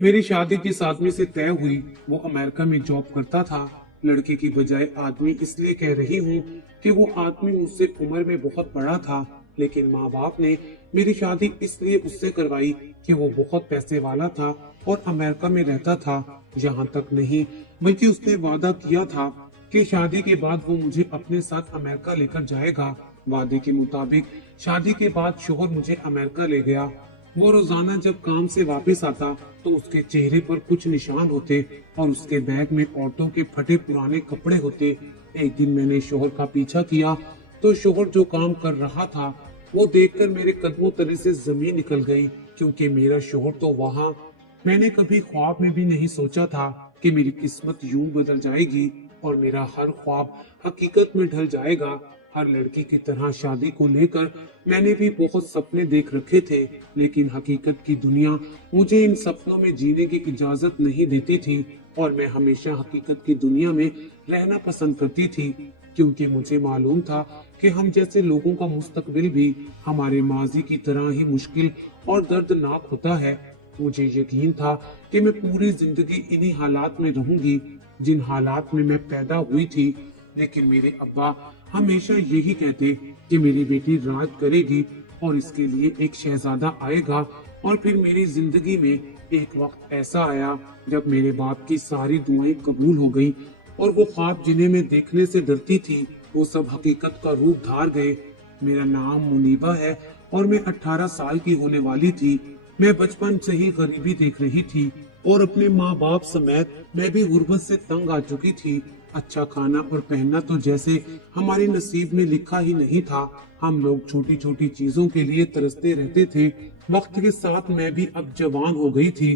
मेरी शादी जिस आदमी से तय हुई वो अमेरिका में जॉब करता था। लड़के की बजाय आदमी इसलिए कह रही हूँ कि वो आदमी मुझसे उम्र में बहुत बड़ा था, लेकिन माँ बाप ने मेरी शादी इसलिए उससे करवाई कि वो बहुत पैसे वाला था और अमेरिका में रहता था। यहाँ तक नहीं बल्कि उसने वादा किया था कि शादी के बाद वो मुझे अपने साथ अमेरिका लेकर जाएगा। वादे के मुताबिक शादी के बाद शोहर मुझे अमेरिका ले गया। वो रोजाना जब काम से वापस आता तो उसके चेहरे पर कुछ निशान होते और उसके बैग में औरतों के फटे पुराने कपड़े होते। एक दिन मैंने शोहर का पीछा किया तो शोहर जो काम कर रहा था वो देखकर मेरे कदमों तले से जमीन निकल गई, क्योंकि मेरा शोहर तो वहाँ। मैंने कभी ख्वाब में भी नहीं सोचा था कि मेरी किस्मत यूं बदल जाएगी और मेरा हर ख्वाब हकीकत में ढल जाएगा। हर लड़की की तरह शादी को लेकर मैंने भी बहुत सपने देख रखे थे, लेकिन हकीकत की दुनिया मुझे इन सपनों में जीने की इजाजत नहीं देती थी और मैं हमेशा हकीकत की दुनिया में रहना पसंद करती थी, क्योंकि मुझे मालूम था कि हम जैसे लोगों का मुस्तकबिल भी हमारे माजी की तरह ही मुश्किल और दर्दनाक होता है। मुझे यकीन था कि मैं पूरी जिंदगी इन्हीं हालात में रहूंगी जिन हालात में मैं पैदा हुई थी, लेकिन मेरे अब्बा हमेशा यही कहते कि मेरी बेटी राज करेगी और इसके लिए एक शहजादा आएगा। और फिर मेरी जिंदगी में एक वक्त ऐसा आया जब मेरे बाप की सारी दुआएं कबूल हो गई और वो ख्वाब जिन्हें मैं देखने से डरती थी वो सब हकीकत का रूप धार गए। मेरा नाम मुनीबा है और मैं 18 साल की होने वाली थी। मैं बचपन से ही गरीबी देख रही थी और अपने माँ बाप समेत मैं भी गुर्बत से तंग आ चुकी थी। अच्छा खाना और पहनना तो जैसे हमारे नसीब में लिखा ही नहीं था। हम लोग छोटी छोटी चीजों के लिए तरसते रहते थे। वक्त के साथ मैं भी अब जवान हो गई थी,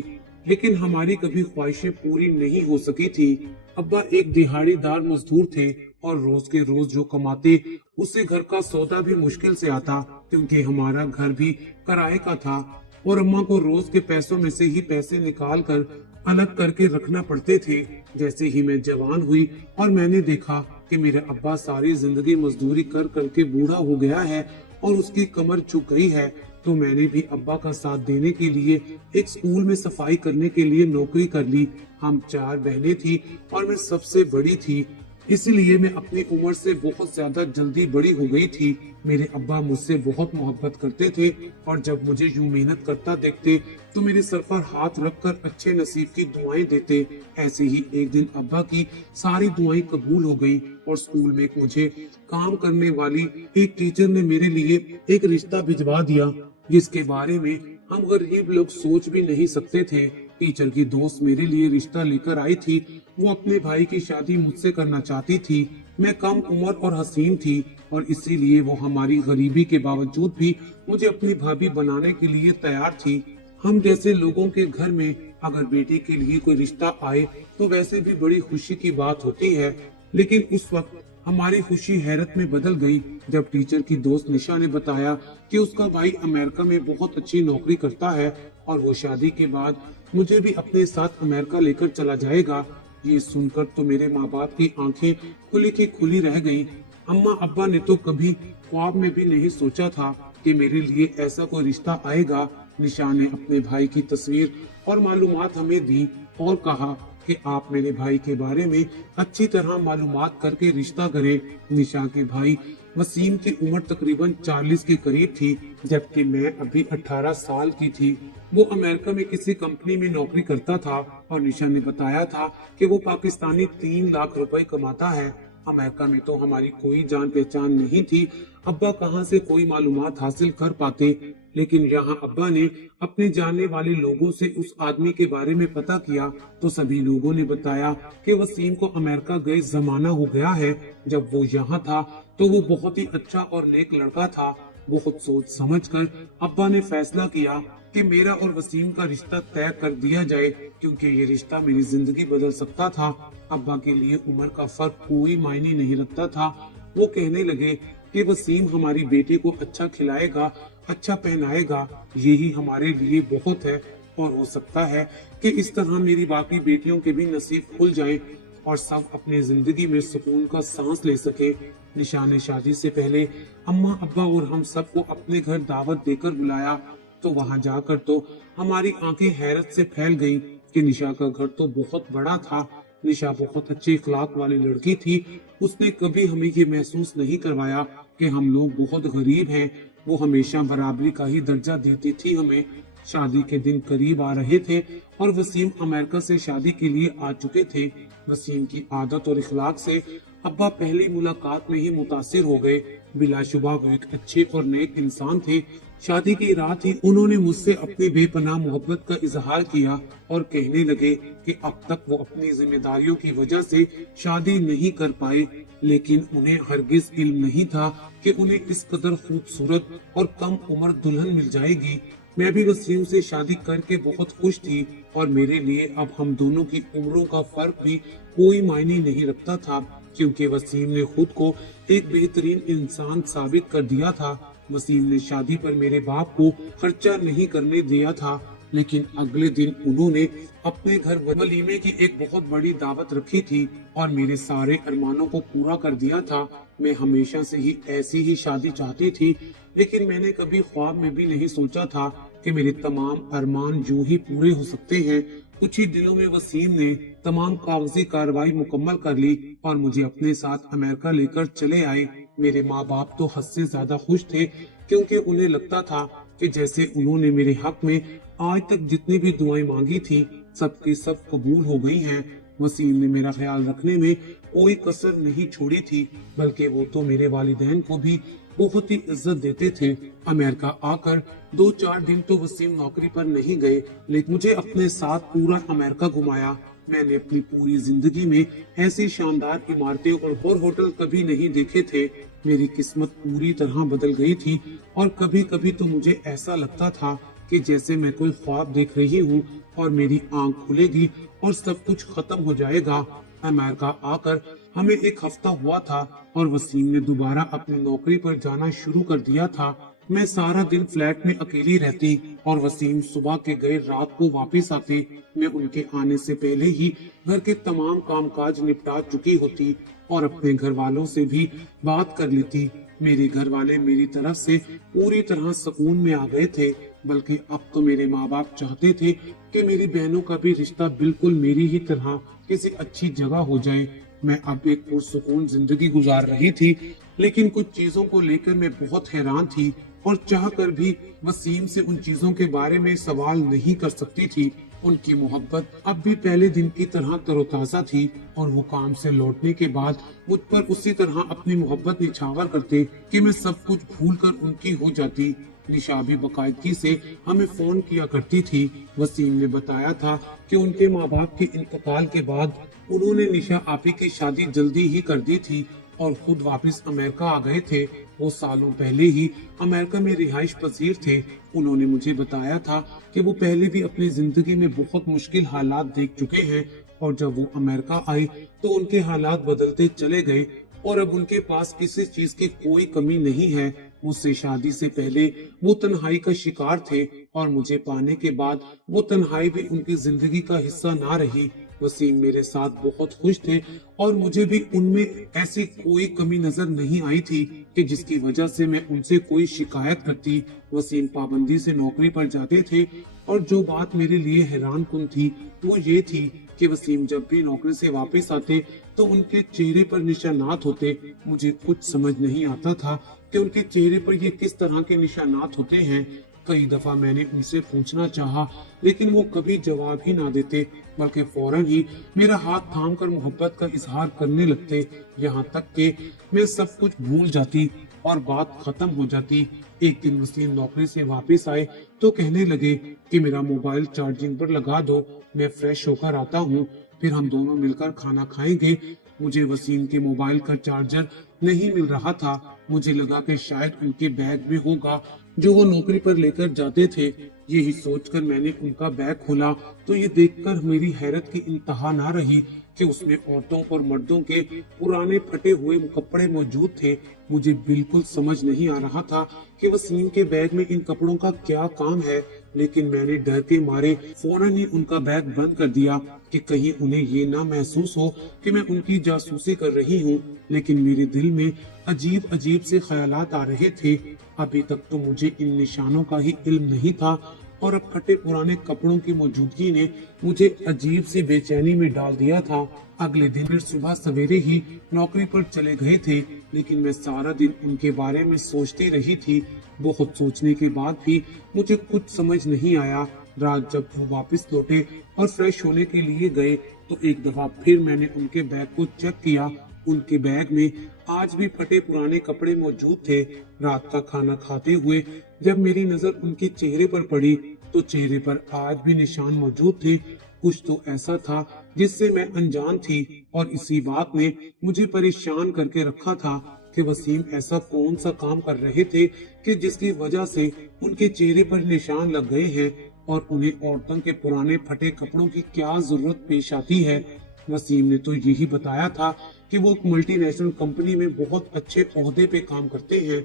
लेकिन हमारी कभी ख्वाहिशें पूरी नहीं हो सकी थी। अब्बा एक दिहाड़ीदार मजदूर थे और रोज के रोज जो कमाते उससे घर का सौदा भी मुश्किल से आता, क्योंकि हमारा घर भी किराए का था और अम्मा को रोज के पैसों में से ही पैसे निकाल कर अलग करके रखना पड़ते थे। जैसे ही मैं जवान हुई और मैंने देखा कि मेरा अब्बा सारी जिंदगी मजदूरी कर करके बूढ़ा हो गया है और उसकी कमर झुक गई है, तो मैंने भी अब्बा का साथ देने के लिए एक स्कूल में सफाई करने के लिए नौकरी कर ली। हम 4 बहनें थी और मैं सबसे बड़ी थी, इसलिए मैं अपनी उम्र से बहुत ज्यादा जल्दी बड़ी हो गई थी। मेरे अब्बा मुझसे बहुत मोहब्बत करते थे और जब मुझे यूं मेहनत करता देखते तो मेरे सर पर हाथ रखकर अच्छे नसीब की दुआएं देते। ऐसे ही एक दिन अब्बा की सारी दुआएं कबूल हो गई और स्कूल में मुझे काम करने वाली एक टीचर ने मेरे लिए एक रिश्ता भिजवा दिया, जिसके बारे में हम गरीब लोग सोच भी नहीं सकते थे। टीचर की दोस्त मेरे लिए रिश्ता लेकर आई थी। वो अपने भाई की शादी मुझसे करना चाहती थी। मैं कम उम्र और हसीन थी और इसीलिए वो हमारी गरीबी के बावजूद भी मुझे अपनी भाभी बनाने के लिए तैयार थी। हम जैसे लोगों के घर में अगर बेटे के लिए कोई रिश्ता आए तो वैसे भी बड़ी खुशी की बात होती है, लेकिन उस वक्त हमारी खुशी हैरत में बदल गई जब टीचर की दोस्त निशा ने बताया कि उसका भाई अमेरिका में बहुत अच्छी नौकरी करता है और वो शादी के बाद मुझे भी अपने साथ अमेरिका लेकर चला जाएगा। ये सुनकर तो मेरे माँ बाप की आंखें खुली की खुली रह गईं। अम्मा अब्बा ने तो कभी ख्वाब में भी नहीं सोचा था कि मेरे लिए ऐसा कोई रिश्ता आएगा। निशा ने अपने भाई की तस्वीर और मालूमात हमें दी और कहा कि आप मेरे भाई के बारे में अच्छी तरह मालूमात करके रिश्ता करें। निशा के भाई वसीम की उम्र तकरीबन 40 के करीब थी, जबकि मैं अभी 18 साल की थी। वो अमेरिका में किसी कंपनी में नौकरी करता था और निशा ने बताया था कि वो पाकिस्तानी 3 लाख रुपए कमाता है। अमेरिका में तो हमारी कोई जान पहचान नहीं थी। अब्बा कहाँ से कोई मालूमात हासिल कर पाते, लेकिन यहाँ अब्बा ने अपने जानने वाले लोगों से उस आदमी के बारे में पता किया तो सभी लोगों ने बताया कि वसीम को अमेरिका गए जमाना हो गया है। जब वो यहाँ था तो वो बहुत ही अच्छा और नेक लड़का था। बहुत सोच समझकर अब्बा ने फैसला किया कि मेरा और वसीम का रिश्ता तय कर दिया जाए, क्योंकि ये रिश्ता मेरी जिंदगी बदल सकता था। अब्बा के लिए उम्र का फर्क कोई मायने नहीं रखता था। वो कहने लगे कि वसीम हमारी बेटी को अच्छा खिलाएगा, अच्छा पहनाएगा, यही हमारे लिए बहुत है और हो सकता है कि इस तरह मेरी बाकी बेटियों के भी नसीब खुल जाएं और सब अपनी जिंदगी में सुकून का सांस ले सके। निशा ने शादी से पहले अम्मा अब्बा और हम सबको अपने घर दावत देकर बुलाया। तो वहां जाकर तो हमारी आंखें हैरत से फैल गईं कि निशा का घर तो बहुत बड़ा था। निशा बहुत अच्छे इखलाक वाली लड़की थी। उसने कभी हमें ये महसूस नहीं करवाया कि हम लोग बहुत गरीब हैं। वो हमेशा बराबरी का ही दर्जा देती थी हमें। शादी के दिन करीब आ रहे थे और वसीम अमेरिका से शादी के लिए आ चुके थे। वसीम की आदत और इखलाक से अब्बा पहली मुलाकात में ही मुतासिर हो गए। बिलाशुबा वो एक अच्छे और नेक इंसान थे। शादी की रात ही उन्होंने मुझसे अपनी बेपनाह मोहब्बत का इजहार किया और कहने लगे कि अब तक वो अपनी जिम्मेदारियों की वजह से शादी नहीं कर पाए, लेकिन उन्हें हरगिज इल्म नहीं था कि उन्हें इस कदर खूबसूरत और कम उम्र दुल्हन मिल जाएगी। मैं भी वसीम से शादी करके बहुत खुश थी और मेरे लिए अब हम दोनों की उम्रों का फर्क भी कोई मायने नहीं रखता था, क्योंकि वसीम ने खुद को एक बेहतरीन इंसान साबित कर दिया था। वसीम ने शादी पर मेरे बाप को खर्चा नहीं करने दिया था, लेकिन अगले दिन उन्होंने अपने घर वलीमे की एक बहुत बड़ी दावत रखी थी और मेरे सारे अरमानों को पूरा कर दिया था। मैं हमेशा से ही ऐसी ही शादी चाहती थी, लेकिन मैंने कभी ख्वाब में भी नहीं सोचा था कि मेरे तमाम अरमान यूं ही पूरे हो सकते हैं। कुछ ही दिनों में वसीम ने तमाम कागजी कार्रवाई मुकम्मल कर ली और मुझे अपने साथ अमेरिका लेकर चले आए। मेरे माँ बाप तो हद से ज्यादा खुश थे, क्योंकि उन्हें लगता था कि जैसे उन्होंने मेरे हक में आज तक जितनी भी दुआएं मांगी थी सबकी सब कबूल हो गई हैं। वसीम ने मेरा ख्याल रखने में कोई कसर नहीं छोड़ी थी, बल्कि वो तो मेरे वालिदैन को भी बहुत ही इज्जत देते थे। अमेरिका आकर 2-4 दिन तो वसीम नौकरी पर नहीं गए, लेकिन मुझे अपने साथ पूरा अमेरिका घुमाया। मैंने अपनी पूरी जिंदगी में ऐसी शानदार इमारतें और होटल कभी नहीं देखे थे। मेरी किस्मत पूरी तरह बदल गई थी और कभी कभी तो मुझे ऐसा लगता था कि जैसे मैं कोई ख्वाब देख रही हूँ और मेरी आंख खुलेगी और सब कुछ खत्म हो जाएगा। अमेरिका आकर हमें एक हफ्ता हुआ था और वसीम ने दोबारा अपनी नौकरी पर जाना शुरू कर दिया था। मैं सारा दिन फ्लैट में अकेली रहती और वसीम सुबह के गए रात को वापस आते। मैं उनके आने से पहले ही घर के तमाम कामकाज निपटा चुकी होती और अपने घर वालों से भी बात कर लेती। मेरे घर वाले मेरी तरफ से पूरी तरह सुकून में आ गए थे, बल्कि अब तो मेरे माँ बाप चाहते थे कि मेरी बहनों का भी रिश्ता बिल्कुल मेरी ही तरह किसी अच्छी जगह हो जाए। मैं अब एक पुरसुकून जिंदगी गुजार रही थी, लेकिन कुछ चीजों को लेकर मैं बहुत हैरान थी और चाह कर भी वसीम से उन चीजों के बारे में सवाल नहीं कर सकती थी। उनकी मोहब्बत अब भी पहले दिन की तरह तरोताजा थी और वो काम से लौटने के बाद मुझ पर उसी तरह अपनी मोहब्बत निछावर करते कि मैं सब कुछ भूलकर उनकी हो जाती। निशा भी बाकायदगी से हमें फोन किया करती थी। वसीम ने बताया था कि उनके माँ बाप के इंतकाल के बाद उन्होंने निशा आपी की शादी जल्दी ही कर दी थी और खुद वापस अमेरिका आ गए थे। वो सालों पहले ही अमेरिका में रिहाइश पजीर थे। उन्होंने मुझे बताया था कि वो पहले भी अपनी जिंदगी में बहुत मुश्किल हालात देख चुके हैं और जब वो अमेरिका आए तो उनके हालात बदलते चले गए और अब उनके पास किसी चीज की कोई कमी नहीं है। मुझसे शादी से पहले वो तन्हाई का शिकार थे और मुझे पाने के बाद वो तन्हाई भी उनकी जिंदगी का हिस्सा ना रही। वसीम मेरे साथ बहुत खुश थे और मुझे भी उनमें ऐसी कोई कमी नजर नहीं आई थी कि जिसकी वजह से मैं उनसे कोई शिकायत करती। वसीम पाबंदी से नौकरी पर जाते थे और जो बात मेरे लिए हैरान कुन थी वो ये थी कि वसीम जब भी नौकरी से वापस आते तो उनके चेहरे पर निशानात होते। मुझे कुछ समझ नहीं आता था कि उनके चेहरे पर ये किस तरह के निशानात होते हैं। कई दफा मैंने उनसे पूछना चाहा, लेकिन वो कभी जवाब ही ना देते, बल्कि फौरन ही मेरा हाथ थाम कर मोहब्बत का इजहार करने लगते। यहाँ तक कि मैं सब कुछ भूल जाती और बात खत्म हो जाती। एक दिन वसीम नौकरी से वापस आए तो कहने लगे कि मेरा मोबाइल चार्जिंग पर लगा दो, मैं फ्रेश होकर आता हूँ, फिर हम दोनों मिलकर खाना खाएंगे। मुझे वसीम के मोबाइल का चार्जर नहीं मिल रहा था। मुझे लगा कि शायद उनके बैग में होगा जो वो नौकरी पर लेकर जाते थे। यही सोचकर मैंने उनका बैग खोला तो ये देखकर मेरी हैरत की इंतहा ना रही कि उसमें औरतों और मर्दों के पुराने फटे हुए कपड़े मौजूद थे। मुझे बिल्कुल समझ नहीं आ रहा था कि वसीम के बैग में इन कपड़ों का क्या काम है, लेकिन मैंने डर के मारे फौरन ही उनका बैग बंद कर दिया कि कहीं उन्हें ये ना महसूस हो कि मैं उनकी जासूसी कर रही हूँ। लेकिन मेरे दिल में अजीब अजीब से ख्यालात आ रहे थे। अभी तक तो मुझे इन निशानों का ही इल्म नहीं था और अब फटे पुराने कपड़ों की मौजूदगी ने मुझे अजीब सी बेचैनी में डाल दिया था। अगले दिन फिर सुबह सवेरे ही नौकरी पर चले गए थे, लेकिन मैं सारा दिन उनके बारे में सोचती रही थी। बहुत सोचने के बाद भी मुझे कुछ समझ नहीं आया। रात जब वो वापस लौटे और फ्रेश होने के लिए गए तो एक दफा फिर मैंने उनके बैग को चेक किया। उनके बैग में आज भी फटे पुराने कपड़े मौजूद थे। रात का खाना खाते हुए जब मेरी नजर उनके चेहरे पर पड़ी तो चेहरे पर आज भी निशान मौजूद थे। कुछ तो ऐसा था जिससे मैं अनजान थी और इसी बात ने मुझे परेशान करके रखा था कि वसीम ऐसा कौन सा काम कर रहे थे कि जिसकी वजह से उनके चेहरे पर निशान लग गए हैं और उन्हें औरतों के पुराने फटे कपड़ों की क्या जरूरत पेश आती है। वसीम ने तो यही बताया था कि वो एक मल्टीनेशनल कंपनी में बहुत अच्छे ओहदे पे काम करते हैं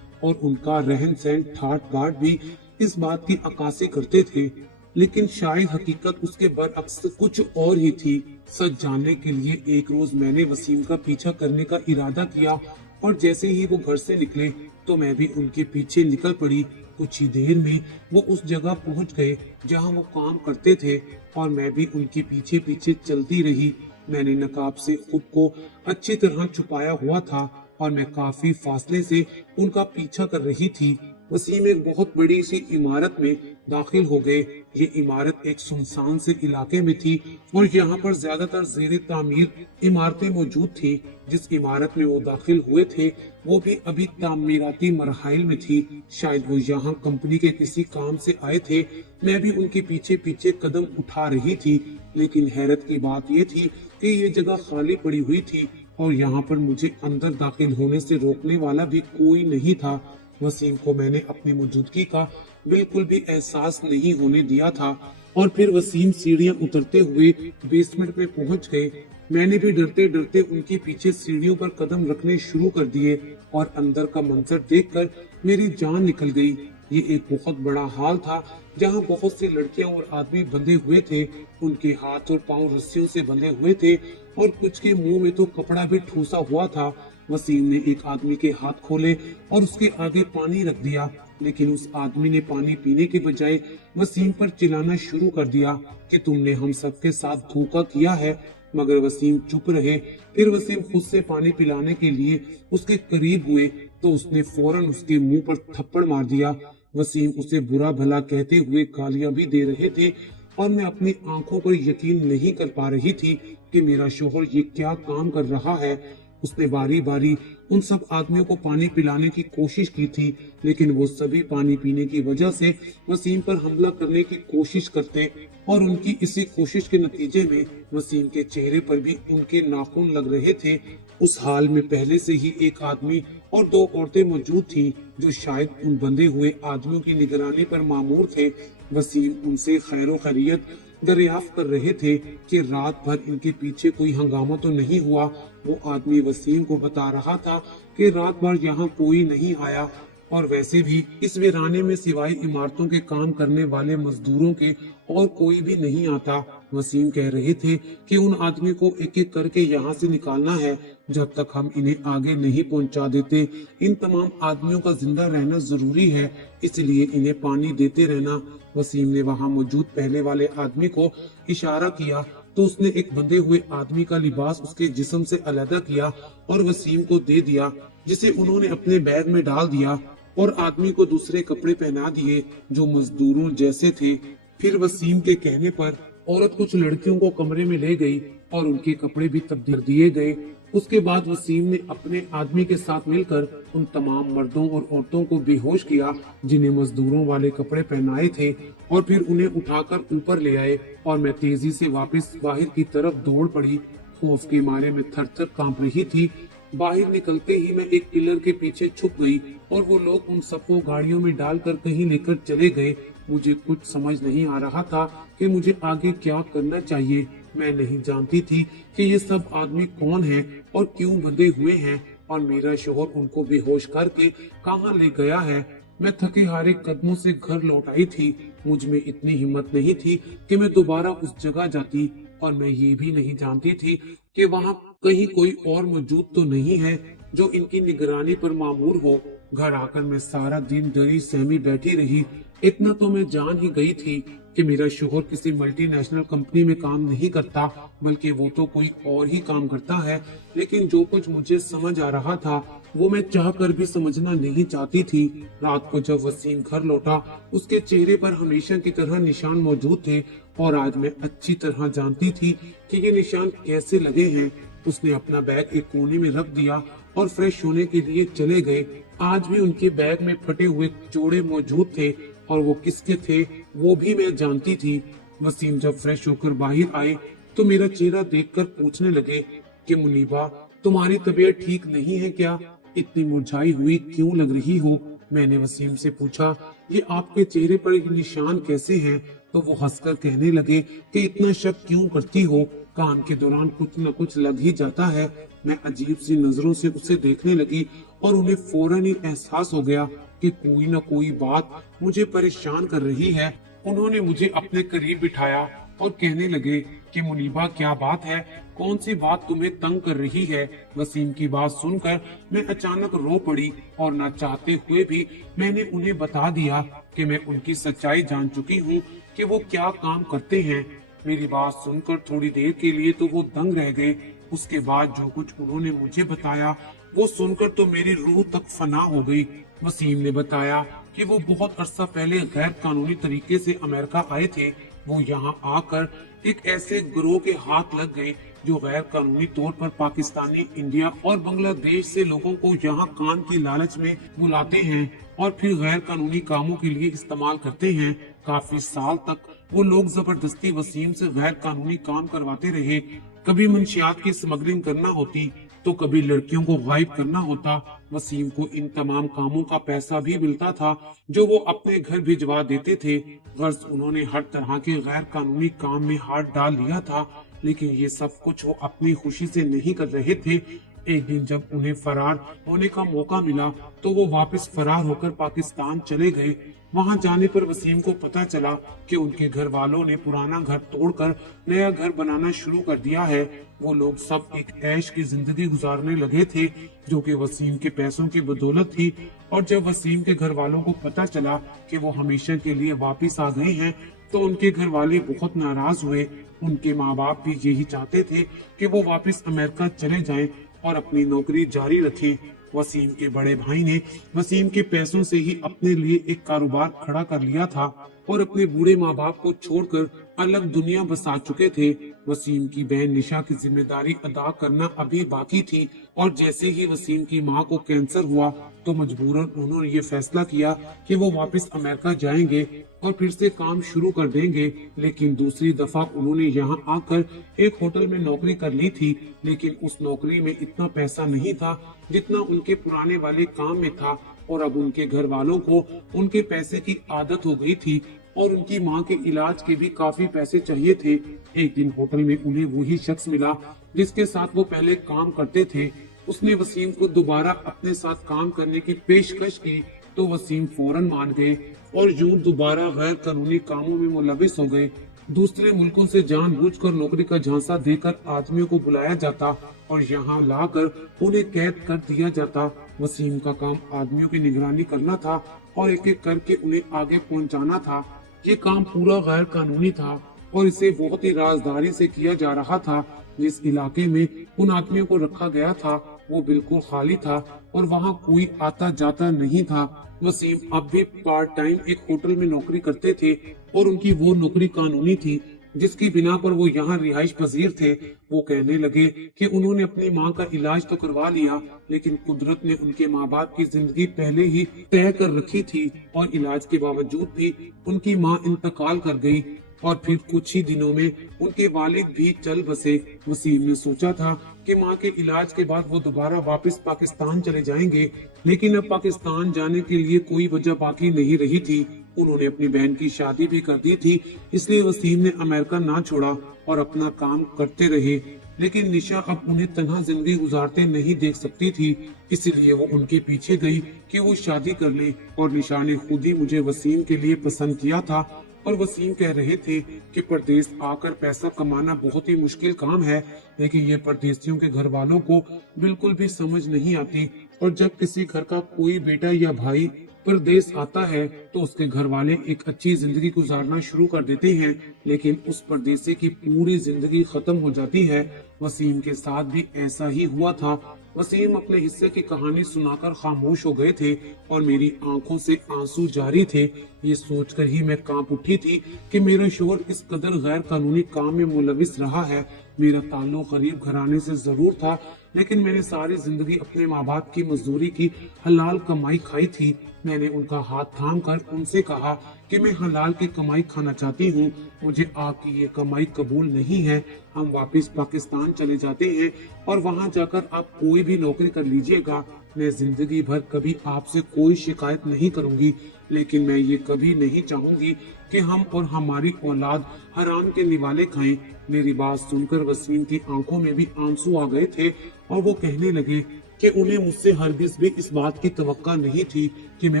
और उनका रहन सहन ठाट बाट भी इस बात की अक्कासी करते थे, लेकिन शायद हकीकत उसके बरअक्स कुछ और ही थी। सच जानने के लिए एक रोज मैंने वसीम का पीछा करने का इरादा किया और जैसे ही वो घर से निकले तो मैं भी उनके पीछे निकल पड़ी। कुछ ही देर में वो उस जगह पहुंच गए जहां वो काम करते थे और मैं भी उनके पीछे पीछे चलती रही। मैंने नकाब से खुद को अच्छी तरह छुपाया हुआ था और मैं काफी फासले से उनका पीछा कर रही थी। वसीम एक बहुत बड़ी सी इमारत में दाखिल हो गए। ये इमारत एक सुनसान से इलाके में थी और यहाँ पर ज्यादातर ज़ेरे तामीर इमारतें मौजूद थी। जिस इमारत में वो दाखिल हुए थे वो भी अभी तामीराती मरहाइल में थी। शायद वो यहाँ कंपनी के किसी काम से आए थे। मैं भी उनके पीछे पीछे कदम उठा रही थी, लेकिन हैरत की बात ये थी कि ये जगह खाली पड़ी हुई थी और यहाँ पर मुझे अंदर दाखिल होने से रोकने वाला भी कोई नहीं था। वसीम को मैंने अपनी मौजूदगी का बिल्कुल भी एहसास नहीं होने दिया था और फिर वसीम सीढ़ियां उतरते हुए बेसमेंट में पहुंच गए। मैंने भी डरते डरते उनके पीछे सीढ़ियों पर कदम रखने शुरू कर दिए और अंदर का मंजर देखकर मेरी जान निकल गई। ये एक बहुत बड़ा हॉल था जहां बहुत सी लड़कियां और आदमी बंधे हुए थे। उनके हाथ और पांव रस्सियों से बंधे हुए थे और कुछ के मुंह में तो कपड़ा भी ठूसा हुआ था। वसीम ने एक आदमी के हाथ खोले और उसके आगे पानी रख दिया, लेकिन उस आदमी ने पानी पीने के बजाय वसीम पर चिल्लाना शुरू कर दिया कि तुमने हम सबके साथ धोखा किया है। मगर वसीम चुप रहे। फिर वसीम खुद से पानी पिलाने के लिए उसके करीब हुए तो उसने फौरन उसके मुंह पर थप्पड़ मार दिया। वसीम उसे बुरा भला कहते हुए गालियां भी दे रहे थे और मैं अपनी आंखों पर यकीन नहीं कर पा रही थी कि मेरा शोहर ये क्या काम कर रहा है। उसने बारी बारी उन सब आदमियों को पानी पिलाने की कोशिश की थी, लेकिन वो सभी पानी पीने की वजह से वसीम पर हमला करने की कोशिश करते और उनकी इसी कोशिश के नतीजे में वसीम के चेहरे पर भी उनके नाखून लग रहे थे। उस हाल में पहले से ही एक आदमी और दो औरतें मौजूद थीं जो शायद उन बंधे हुए आदमियों की निगरानी पर मामूर थे। वसीम उनसे खैरो खैरियत दरियाफ्त कर रहे थे कि रात भर इनके पीछे कोई हंगामा तो नहीं हुआ। वो आदमी वसीम को बता रहा था कि रात भर यहाँ कोई नहीं आया और वैसे भी इस वीराने में सिवाय इमारतों के काम करने वाले मजदूरों के और कोई भी नहीं आता। वसीम कह रहे थे कि उन आदमी को एक एक करके यहाँ से निकालना है। जब तक हम इन्हें आगे नहीं पहुँचा देते इन तमाम आदमियों का जिंदा रहना जरूरी है, इसलिए इन्हें पानी देते रहना। वसीम ने वहाँ मौजूद पहले वाले आदमी को इशारा किया तो उसने एक बंधे हुए आदमी का लिबास उसके जिस्म से अलग किया और वसीम को दे दिया, जिसे उन्होंने अपने बैग में डाल दिया और आदमी को दूसरे कपड़े पहना दिए जो मजदूरों जैसे थे। फिर वसीम के कहने पर औरत कुछ लड़कियों को कमरे में ले गई और उनके कपड़े भी तब्दील दिए गए। उसके बाद वसीम ने अपने आदमी के साथ मिलकर उन तमाम मर्दों और औरतों को बेहोश किया जिन्हें मजदूरों वाले कपड़े पहनाए थे और फिर उन्हें उठाकर ऊपर ले आए और मैं तेजी से वापस बाहर की तरफ दौड़ पड़ी। खौफ के मारे में थर थर कांप रही थी। बाहर निकलते ही मैं एक पिलर के पीछे छुप गई और वो लोग उन सबको गाड़ियों में डालकर कहीं लेकर चले गए। मुझे कुछ समझ नहीं आ रहा था कि मुझे आगे क्या करना चाहिए। मैं नहीं जानती थी कि ये सब आदमी कौन हैं और क्यों बंधे हुए हैं और मेरा शोहर उनको बेहोश करके कहाँ ले गया है। मैं थके हारे कदमों से घर लौट आई थी। मुझ में इतनी हिम्मत नहीं थी कि मैं दोबारा उस जगह जाती, और मैं ये भी नहीं जानती थी कि वहाँ कहीं कोई और मौजूद तो नहीं है जो इनकी निगरानी पर मामूर हो। घर आकर मैं सारा दिन डरी सहमी बैठी रही। इतना तो मैं जान ही गई थी कि मेरा शोहर किसी मल्टीनेशनल कंपनी में काम नहीं करता, बल्कि वो तो कोई और ही काम करता है। लेकिन जो कुछ मुझे समझ आ रहा था वो मैं चाह कर भी समझना नहीं चाहती थी। रात को जब वसीम घर लौटा, उसके चेहरे पर हमेशा की तरह निशान मौजूद थे, और आज मैं अच्छी तरह जानती थी कि ये निशान कैसे लगे हैं। उसने अपना बैग एक कोने में रख दिया और फ्रेश होने के लिए चले गए। आज भी उनके बैग में फटे हुए जोड़े मौजूद थे, और वो किसके थे वो भी मैं जानती थी। वसीम जब फ्रेश होकर बाहर आए तो मेरा चेहरा देखकर पूछने लगे कि मुनीबा, तुम्हारी तबीयत ठीक नहीं है क्या? इतनी मुरझाई हुई क्यों लग रही हो? मैंने वसीम से पूछा, ये आपके चेहरे पर ये निशान कैसे हैं? तो वो हंसकर कहने लगे कि इतना शक क्यों करती हो? काम के दौरान कुछ न कुछ लग ही जाता है। मैं अजीब सी नजरों से उसे देखने लगी, और उन्हें फौरन ही एहसास हो गया कि कोई न कोई बात मुझे परेशान कर रही है। उन्होंने मुझे अपने करीब बिठाया और कहने लगे कि मुनीबा, क्या बात है? कौन सी बात तुम्हें तंग कर रही है? वसीम की बात सुनकर मैं अचानक रो पड़ी, और न चाहते हुए भी मैंने उन्हें बता दिया कि मैं उनकी सच्चाई जान चुकी हूँ कि वो क्या काम करते हैं। मेरी बात सुनकर थोड़ी देर के लिए तो वो दंग रह गए। उसके बाद जो कुछ उन्होंने मुझे बताया वो सुनकर तो मेरी रूह तक फना हो गई। वसीम ने बताया कि वो बहुत अरसा पहले गैर कानूनी तरीके से अमेरिका आए थे। वो यहाँ आकर एक ऐसे गिरोह के हाथ लग गए जो गैर कानूनी तौर पर पाकिस्तानी, इंडिया और बांग्लादेश से लोगों को यहाँ काम की लालच में बुलाते हैं और फिर गैर कानूनी कामों के लिए इस्तेमाल करते हैं। काफी साल तक वो लोग जबरदस्ती वसीम से गैर कानूनी काम करवाते रहे। कभी मंशियात की स्मगलिंग करना होती तो कभी लड़कियों को गायब करना होता। वसीम को इन तमाम कामों का पैसा भी मिलता था जो वो अपने घर भिजवा देते थे। गर्ज उन्होंने हर तरह के गैर कानूनी काम में हाथ डाल लिया था, लेकिन ये सब कुछ वो अपनी खुशी से नहीं कर रहे थे। एक दिन जब उन्हें फरार होने का मौका मिला तो वो वापस फरार होकर पाकिस्तान चले गए। वहां जाने पर वसीम को पता चला कि उनके घर वालों ने पुराना घर तोड़कर नया घर बनाना शुरू कर दिया है। वो लोग सब एक ऐश की जिंदगी गुजारने लगे थे जो कि वसीम के पैसों की बदौलत थी। और जब वसीम के घर वालों को पता चला कि वो हमेशा के लिए वापिस आ गए हैं तो उनके घर वाले बहुत नाराज हुए। उनके माँ बाप भी यही चाहते थे कि वो वापस अमेरिका चले जाएं और अपनी नौकरी जारी रखें। वसीम के बड़े भाई ने वसीम के पैसों से ही अपने लिए एक कारोबार खड़ा कर लिया था और अपने बूढ़े माँ बाप को छोड़कर अलग दुनिया बसा चुके थे। वसीम की बहन निशा की जिम्मेदारी अदा करना अभी बाकी थी, और जैसे ही वसीम की माँ को कैंसर हुआ तो मजबूरन उन्होंने ये फैसला किया कि वो वापस अमेरिका जाएंगे और फिर से काम शुरू कर देंगे। लेकिन दूसरी दफा उन्होंने यहाँ आकर एक होटल में नौकरी कर ली थी, लेकिन उस नौकरी में इतना पैसा नहीं था जितना उनके पुराने वाले काम में था, और अब उनके घर वालों को उनके पैसे की आदत हो गई थी और उनकी माँ के इलाज के भी काफी पैसे चाहिए थे। एक दिन होटल में उन्हें वही शख्स मिला जिसके साथ वो पहले काम करते थे। उसने वसीम को दोबारा अपने साथ काम करने की पेशकश की तो वसीम फौरन मान गए और यूं दोबारा गैर कानूनी कामों में मुलविस हो गए। दूसरे मुल्कों से जानबूझकर नौकरी का झांसा देकर आदमियों को बुलाया जाता और यहाँ लाकर उन्हें कैद कर दिया जाता। वसीम का काम आदमियों की निगरानी करना था और एक एक करके उन्हें आगे पहुँचाना था। ये काम पूरा गैर कानूनी था और इसे बहुत ही राजदारी से किया जा रहा था। जिस इलाके में उन आदमियों को रखा गया था वो बिल्कुल खाली था और वहाँ कोई आता जाता नहीं था। वसीम अब भी पार्ट टाइम एक होटल में नौकरी करते थे और उनकी वो नौकरी कानूनी थी जिसकी बिना पर वो यहाँ रिहाइश पजीर थे। वो कहने लगे कि उन्होंने अपनी माँ का इलाज तो करवा लिया, लेकिन कुदरत ने उनके माँ बाप की जिंदगी पहले ही तय कर रखी थी और इलाज के बावजूद भी उनकी माँ इंतकाल कर गई और फिर कुछ ही दिनों में उनके वालिद भी चल बसे। वसीम ने सोचा था कि माँ के इलाज के बाद वो दोबारा वापस पाकिस्तान चले जाएंगे, लेकिन अब पाकिस्तान जाने के लिए कोई वजह बाकी नहीं रही थी। उन्होंने अपनी बहन की शादी भी कर दी थी, इसलिए वसीम ने अमेरिका ना छोड़ा और अपना काम करते रहे। लेकिन निशा अब उन्हें तन्हा जिंदगी गुजारते नहीं देख सकती थी, इसलिए वो उनके पीछे गई कि वो शादी कर ले। और निशा ने खुद ही मुझे वसीम के लिए पसंद किया था। और वसीम कह रहे थे कि परदेश आकर पैसा कमाना बहुत ही मुश्किल काम है, लेकिन ये परदेशियों के घर वालों को बिल्कुल भी समझ नहीं आती। और जब किसी घर का कोई बेटा या भाई परदेश आता है तो उसके घर वाले एक अच्छी जिंदगी गुजारना शुरू कर देते हैं, लेकिन उस परदेसी की पूरी जिंदगी खत्म हो जाती है। वसीम के साथ भी ऐसा ही हुआ था। वसीम अपने हिस्से की कहानी सुनाकर खामोश हो गए थे और मेरी आंखों से आंसू जारी थे। ये सोचकर ही मैं कांप उठी थी कि मेरा शोहर इस कदर गैर कानूनी काम में मुलविस रहा है। मेरा ताल्लुक गरीब घराने से जरूर था, लेकिन मैंने सारी जिंदगी अपने माँ बाप की मजदूरी की हलाल कमाई खाई थी। मैंने उनका हाथ थाम कर उनसे कहा कि मैं हलाल की कमाई खाना चाहती हूँ, मुझे आपकी ये कमाई कबूल नहीं है। हम वापस पाकिस्तान चले जाते हैं और वहाँ जाकर आप कोई भी नौकरी कर लीजिएगा। मैं जिंदगी भर कभी आपसे कोई शिकायत नहीं करूंगी, लेकिन मैं ये कभी नहीं चाहूंगी कि हम और हमारी औलाद हराम के निवाले खाएं। मेरी बात सुनकर वसीम की आंखों में भी आंसू आ गए थे और वो कहने लगे कि उन्हें मुझसे हरगिज भी इस बात की तवक्का नहीं थी कि मैं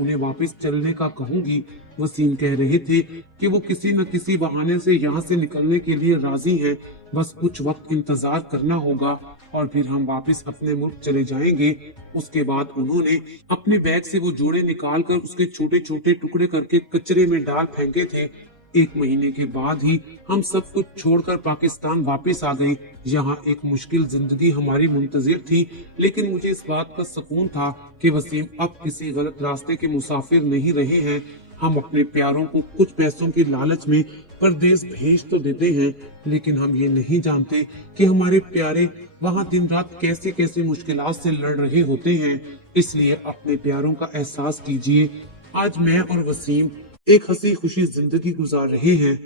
उन्हें वापस चलने का कहूंगी। वसीम कह रहे थे कि वो किसी न किसी बहाने से यहाँ से निकलने के लिए राजी हैं, बस कुछ वक्त इंतजार करना होगा और फिर हम वापस अपने मुल्क चले जाएंगे। उसके बाद उन्होंने अपने बैग से वो जोड़े निकाल कर उसके छोटे छोटे टुकड़े करके कचरे में डाल फेंके थे। 1 महीने के बाद ही हम सब कुछ छोड़कर पाकिस्तान वापस आ गए। यहाँ एक मुश्किल जिंदगी हमारी मुंतजिर थी, लेकिन मुझे इस बात का सुकून था कि वसीम अब किसी गलत रास्ते के मुसाफिर नहीं रहे हैं। हम अपने प्यारों को कुछ पैसों की लालच में परदेश भेज तो देते हैं, लेकिन हम ये नहीं जानते कि हमारे प्यारे वहाँ दिन रात कैसे कैसे मुश्किलात से लड़ रहे होते हैं। इसलिए अपने प्यारों का एहसास कीजिए। आज मैं और वसीम एक हंसी खुशी जिंदगी गुजार रहे हैं।